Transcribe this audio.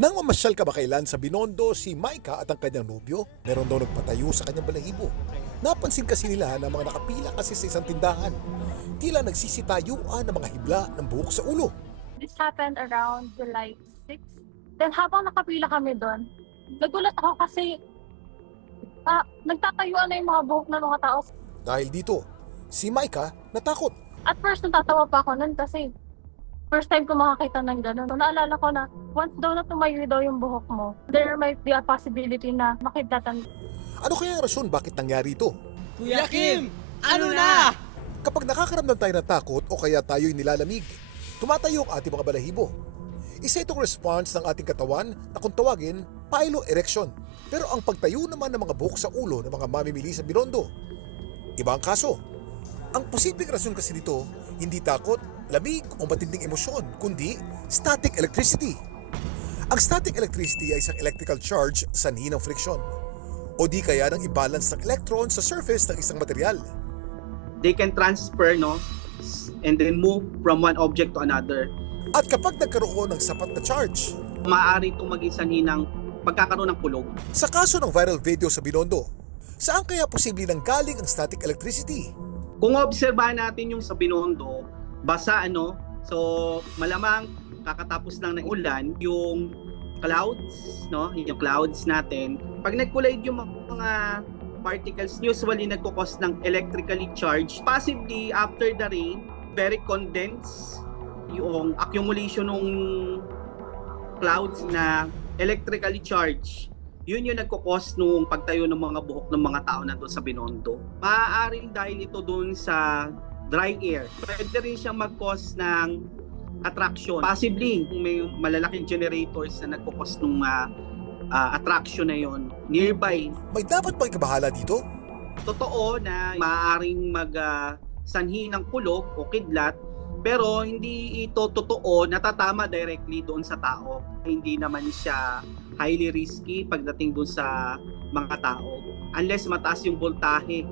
Nang mamasyal kamakailan sa Binondo si Micah at ang kanyang nobyo, meron daw nagpatayo sa kanyang balahibo. Napansin kasi nila na mga nakapila kasi sa isang tindahan. Tila nagsisitayuan ng mga hibla ng buhok sa ulo. This happened around July 6. Then habang nakapila kami doon, nagulat ako kasi nagtatayuan na yung mga buhok ng mga tao. Dahil dito, si Micah natakot. At first, natatawa pa ako nun kasi first time ko makakita ng gano'n. So, naalala ko na once daw na tumayo daw yung buhok mo, there might be a possibility na makidlatan. Ano kaya ang rason bakit nangyari ito? Kuya Kim, ano na? Kapag nakakaramdam tayo ng takot o kaya tayo'y nilalamig, tumatayo ang ating mga balahibo. Isa itong response ng ating katawan na kung tawagin, piloerection. Pero ang pagtayo naman ng mga buhok sa ulo ng mga mamimili sa Binondo, iba ang kaso. Ang posibleng rason kasi nito, hindi takot, lamig o matinding emosyon, kundi static electricity. Ang static electricity ay isang electrical charge sanhi ng friksyon o di kaya ng imbalance ng electron sa surface ng isang material. They can transfer, no? And then move from one object to another. At kapag nagkaroon ng sapat na charge, Maaari itong maging sanhi ng pagkakaroon ng kulog. sa kaso ng viral video sa Binondo, saan kaya posible nang galing ang static electricity? Kung obserbahan natin yung sa Binondo, basa so malamang kakatapos lang ng ulan, yung clouds, yung clouds natin, pag nag-collide yung mga particles, usually nagkukos ng electrically charged. Possibly after the rain, very condensed yung accumulation ng clouds na electrically charged. Yun yung nagkukos nung pagtayo ng mga buhok ng mga tao nandun sa Binondo. Maaaring dahil ito dun sa dry air. Pwede rin siyang mag-cause ng attraction. Possibly, may malalaking generators na nagkukos ng attraction na yon nearby. May dapat bang ikabahala dito? Totoo na maaaring sanhi ng kulog o kidlat, pero hindi ito totoo natatama directly doon sa tao. Hindi naman siya highly risky pagdating doon sa mga tao unless mataas yung voltahe